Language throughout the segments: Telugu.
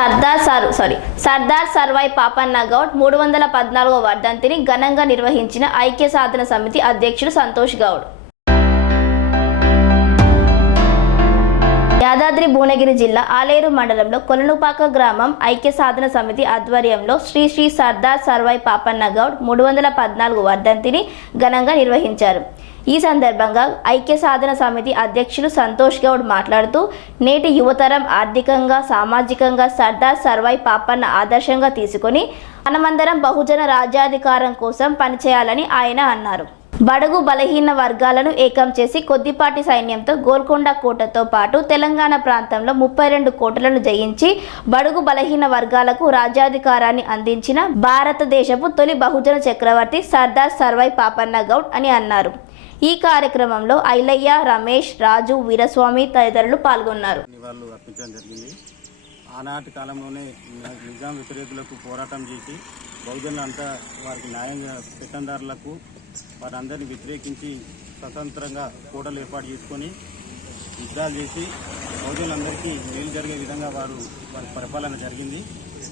సర్దార్ సర్ సారీ సర్దార్ సర్వాయి పాపన్న గౌడ్ మూడు వందల పద్నాలుగో వర్ధంతిని ఘనంగా నిర్వహించిన ఐక్య సాధన సమితి అధ్యక్షుడు సంతోష్ గౌడ్. యాదాద్రి భువనగిరి జిల్లా ఆలేరు మండలంలో కొలనుపాక గ్రామం ఐక్య సాధన సమితి ఆధ్వర్యంలో శ్రీ శ్రీ సర్దార్ సర్వాయి పాపన్న గౌడ్ మూడు వందల పద్నాలుగు వర్ధంతిని ఘనంగా నిర్వహించారు. ఈ సందర్భంగా ఐక్య సాధన సమితి అధ్యక్షులు సంతోష్ గౌడ్ మాట్లాడుతూ నేటి యువతరం ఆర్థికంగా సామాజికంగా సర్దార్ సర్వాయి పాపన్న ఆదర్శంగా తీసుకొని మనమందరం బహుజన రాజ్యాధికారం కోసం పనిచేయాలని ఆయన అన్నారు. బడుగు బలహీన వర్గాలను ఏకం చేసి కొద్దిపాటి సైన్యంతో గోల్కొండ కోటతో పాటు తెలంగాణ ప్రాంతంలో ముప్పై రెండు కోటలను జయించి బడుగు బలహీన వర్గాలకు రాజ్యాధికారాన్ని అందించిన భారతదేశపు తొలి బహుజన చక్రవర్తి సర్దార్ సర్వై పాపన్న గౌడ్ అని అన్నారు. ఈ కార్యక్రమంలో ఐలయ్య రమేష్ రాజు వీరస్వామి తదితరులు పాల్గొన్నారు. ఆనాటి కాలంలోనే నిజాం వ్యతిరేకులకు పోరాటం చేసి బహుజనులంతా వారికి న్యాయంగా పెత్తందారులకు వారందరినీ వ్యతిరేకించి స్వతంత్రంగా కూటలు ఏర్పాటు చేసుకొని యుద్ధాలు చేసి ప్రజలందరికీ మేలు జరిగే విధంగా వారు వారి పరిపాలన జరిగింది.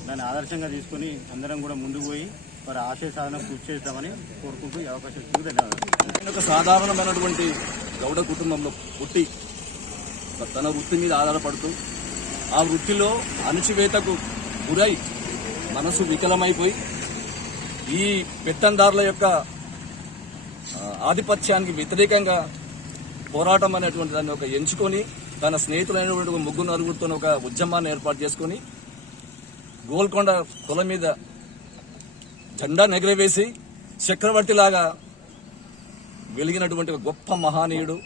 దాన్ని ఆదర్శంగా తీసుకొని అందరం కూడా ముందుకు పోయి వారి ఆశయ సాధన కృషి చేద్దామని కోరుకుంటూ ఈ అవకాశం ఇచ్చినందుకు ధన్యవాదాలు. ఒక సాధారణమైనటువంటి గౌడ కుటుంబంలో పుట్టి తన వృత్తి మీద ఆధారపడుతూ ఆ వృత్తిలో అణచివేతకు గురై మనసు వికలమైపోయి ఈ పెత్తందారుల యొక్క ఆధిపత్యానికి వ్యతిరేకంగా పోరాటం అనేటువంటి దాన్ని ఒక ఎంచుకొని తన స్నేహితులైనటువంటి ఒక ముగ్గురు నలుగురితో ఒక ఉద్యమాన్ని ఏర్పాటు చేసుకొని గోల్కొండ కుల మీద జెండా నెగరవేసి చక్రవర్తిలాగా వెలిగినటువంటి ఒక గొప్ప మహానీయుడు.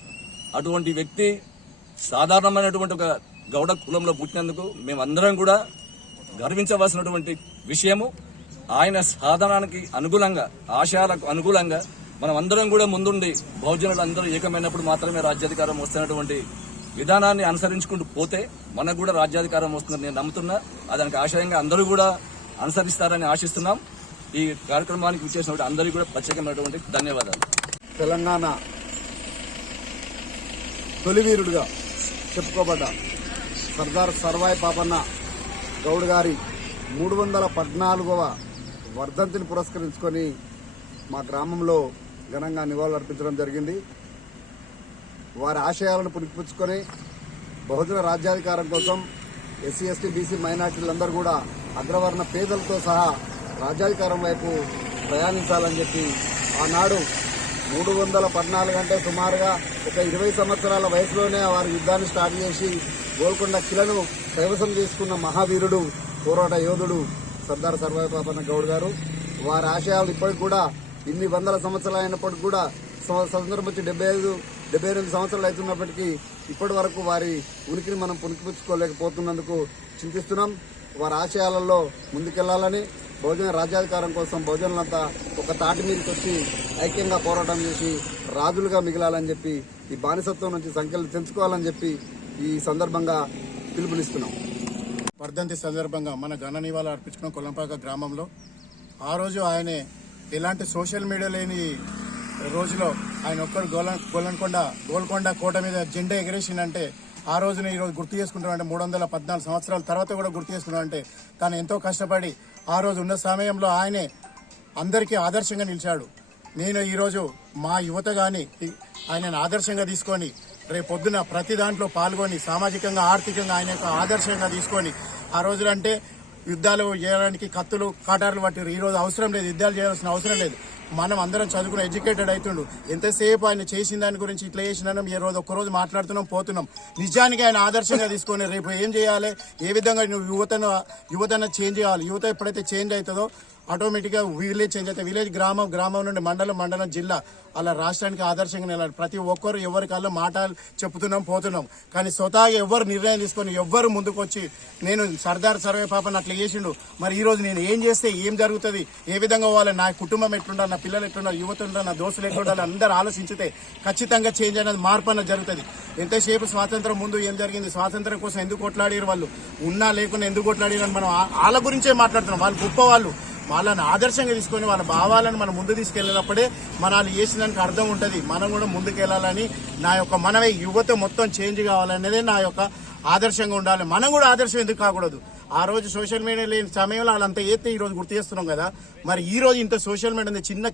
అటువంటి వ్యక్తి సాధారణమైనటువంటి ఒక గౌడ కులంలో పుట్టినందుకు మేమందరం కూడా గర్వించవలసినటువంటి విషయము. ఆయన సాధనానికి అనుగుణంగా ఆశయాలకు అనుగుణంగా మనం అందరం కూడా ముందుండి బహుజనులు అందరూ ఏకమైనప్పుడు మాత్రమే రాజ్యాధికారం వస్తున్నటువంటి విధానాన్ని అనుసరించుకుంటూ పోతే మనకు కూడా రాజ్యాధికారం వస్తుందని నేను నమ్ముతున్నా. దానికి ఆశయంగా అందరూ కూడా అనుసరిస్తారని ఆశిస్తున్నాం. ఈ కార్యక్రమానికి విచ్చేసినటువంటి అందరికీ కూడా ప్రత్యేకమైనటువంటి ధన్యవాదాలు. తెలంగాణ తొలివీరుడుగా చెప్పుకోబడ్డ సర్దార్ సర్వాయి పాపన్న గౌడ్ గారి మూడు వందల పద్నాలుగవ వర్ధంతిని పురస్కరించుకొని మా గ్రామంలో ఘనంగా నివాళులర్పించడం జరిగింది. వారి ఆశయాలను పునిపుచ్చుకొని బహుజన రాజ్యాధికారం కోసం ఎస్సీ ఎస్టీ బీసీ మైనార్టీలందరూ కూడా అగ్రవర్ణ పేదలతో సహా రాజ్యాధికారం వైపు ప్రయాణించాలని చెప్పి ఆనాడు మూడు వందల పద్నాలుగు అంటే సుమారుగా ఒక ఇరవై సంవత్సరాల వయసులోనే వారి యుద్ధాన్ని స్టార్ట్ చేసి గోల్కొండ కిలను కైవసం చేసుకున్న మహావీరుడు పోరాట యోధుడు సర్దార్ సర్వాయి పాపన్న గౌడ్ గారు. వారి ఆశయాలు ఇప్పటికి కూడా ఇన్ని వందల సంవత్సరాలు అయినప్పటికీ కూడా స్వతంత్రం వచ్చి డెబ్బై ఐదు డెబ్బై ఎనిమిది సంవత్సరాలు అవుతున్నప్పటికీ ఇప్పటి వరకు వారి ఉనికిని మనం పునికిపుచ్చుకోలేకపోతున్నందుకు చింతిస్తున్నాం. వారి ఆశయాలలో ముందుకెళ్ళాలని బహుజన రాజ్యాధికారం కోసం బహుజనులంతా ఒక తాటి మీదకి వచ్చి ఐక్యంగా పోరాటం చేసి రాజులుగా మిగిలాలని చెప్పి ఈ బానిసత్వం నుంచి సంఖ్యలు తెంచుకోవాలని చెప్పి ఈ సందర్భంగా పిలుపునిస్తున్నాం. వర్ధంతి సందర్భంగా మన ఘన నివాళులు అర్పించుకున్న కొల్లంపాక గ్రామంలో ఆ రోజు ఆయనే ఎలాంటి సోషల్ మీడియా లేని రోజులో ఆయన ఒక్కరు గోల గోలన్కొండ గోల్కొండ కోట మీద జెండా ఎగరేసిందంటే ఆ రోజున ఈరోజు గుర్తు గుర్తు చేసుకుంటామంటే మూడు వందల పద్నాలుగు సంవత్సరాల తర్వాత కూడా గుర్తు చేసుకున్నామంటే తాను ఎంతో కష్టపడి ఆ రోజు ఉన్న సమయంలో ఆయనే అందరికీ ఆదర్శంగా నిలిచాడు. నేను ఈరోజు మా యువత కానీ ఆయనను ఆదర్శంగా తీసుకొని రేపు పొద్దున ప్రతి దాంట్లో పాల్గొని సామాజికంగా ఆర్థికంగా ఆయన యొక్క ఆదర్శంగా తీసుకొని ఆ రోజులంటే యుద్ధాలు చేయడానికి కత్తులు కాటార్లు పట్టారు ఈ రోజు అవసరం లేదు. యుద్ధాలు చేయాల్సిన అవసరం లేదు. మనం అందరం చదువుకుని ఎడ్యుకేటెడ్ అవుతుండు ఎంతసేపు ఆయన చేసిన దాని గురించి ఇట్లా చేసినాం ఈ రోజు ఒక్కరోజు మాట్లాడుతున్నాం పోతున్నాం. నిజానికి ఆయన ఆదర్శంగా తీసుకొని రేపు ఏం చేయాలి? ఏ విధంగా నువ్వు యువతను యువతను చేంజ్ చేయాలి? యువత ఎప్పుడైతే చేంజ్ అవుతుందో ఆటోమేటిక్గా విలేజ్ చేంజ్ అవుతాయి. విలేజ్ గ్రామం గ్రామం నుండి మండలం మండలం జిల్లా అలా రాష్ట్రానికి ఆదర్శంగా నిలబడి ప్రతి ఒక్కరు ఎవరికల్లా మాటలు చెప్తున్నాం పోతున్నాం. కానీ స్వతహాగా ఎవరు నిర్ణయం తీసుకొని ఎవ్వరు ముందుకొచ్చి నేను సర్దార్ సర్వే పాపను అట్లా చేసిండు మరి ఈ రోజు నేను ఏం చేస్తే ఏం జరుగుతుంది ఏ విధంగా పోవాలి నా కుటుంబం ఎట్లుండాలి నా పిల్లలు ఎట్లుండాలి యువత ఉండాలి నా దోస్తులు ఎట్లుండాలి అందరూ ఆలోచించితే ఖచ్చితంగా చేంజ్ అనేది మార్పు అన్నది జరుగుతుంది. ఎంతసేపు స్వాతంత్రం ముందు ఏం జరిగింది స్వాతంత్రం కోసం ఎందుకు కొట్లాడారు వాళ్ళు? ఉన్నా లేకున్నా ఎందుకు కొట్లాడారు అని మనం వాళ్ళ గురించే మాట్లాడుతున్నాం. వాళ్ళు గొప్ప వాళ్ళు వాళ్ళని ఆదర్శంగా తీసుకొని వాళ్ళ భావాలను మనం ముందు తీసుకెళ్ళినప్పుడే మన వాళ్ళు చేసిన దానికి అర్థం ఉంటుంది. మనం కూడా ముందుకు వెళ్ళాలని నా యొక్క మనమే యువత మొత్తం చేంజ్ కావాలనేదే నా యొక్క ఆదర్శంగా ఉండాలి. మనం కూడా ఆదర్శం ఎందుకు కాకూడదు? ఆ రోజు సోషల్ మీడియా లేని సమయంలో వాళ్ళంతా ఏతే ఈరోజు గుర్తు చేస్తున్నాం కదా? మరి ఈ రోజు ఇంత సోషల్ మీడియా ఉంది చిన్న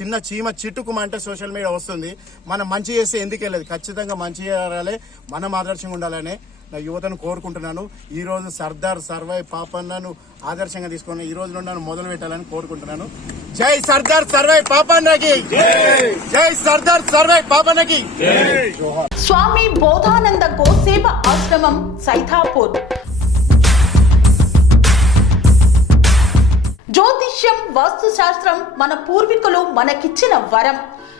చిన్న చీమ చిట్టుకుమంటే సోషల్ మీడియా వస్తుంది. మనం మంచి చేస్తే ఎందుకు వెళ్ళదు? ఖచ్చితంగా మంచి చేయాలి మనం ఆదర్శంగా ఉండాలనే నా యువతను కోరుకుంటున్నాను. ఈ రోజు సర్దార్ సర్వై పాపన్నను ఆదర్శంగా తీసుకొని ఈ రోజు నుండి నన్ను మొదలు పెట్టాలని కోరుకుంటున్నాను. జై సర్దార్ సర్వై పాపన్నకి! జై సర్దార్ సర్వై పాపన్నకి! స్వామి బోధానంద గోసేవ ఆశ్రమం సైథాపూర్ జ్యోతిష్యం వాస్తుశాస్త్రం మన పూర్వీకులు మనకిచ్చిన వరం.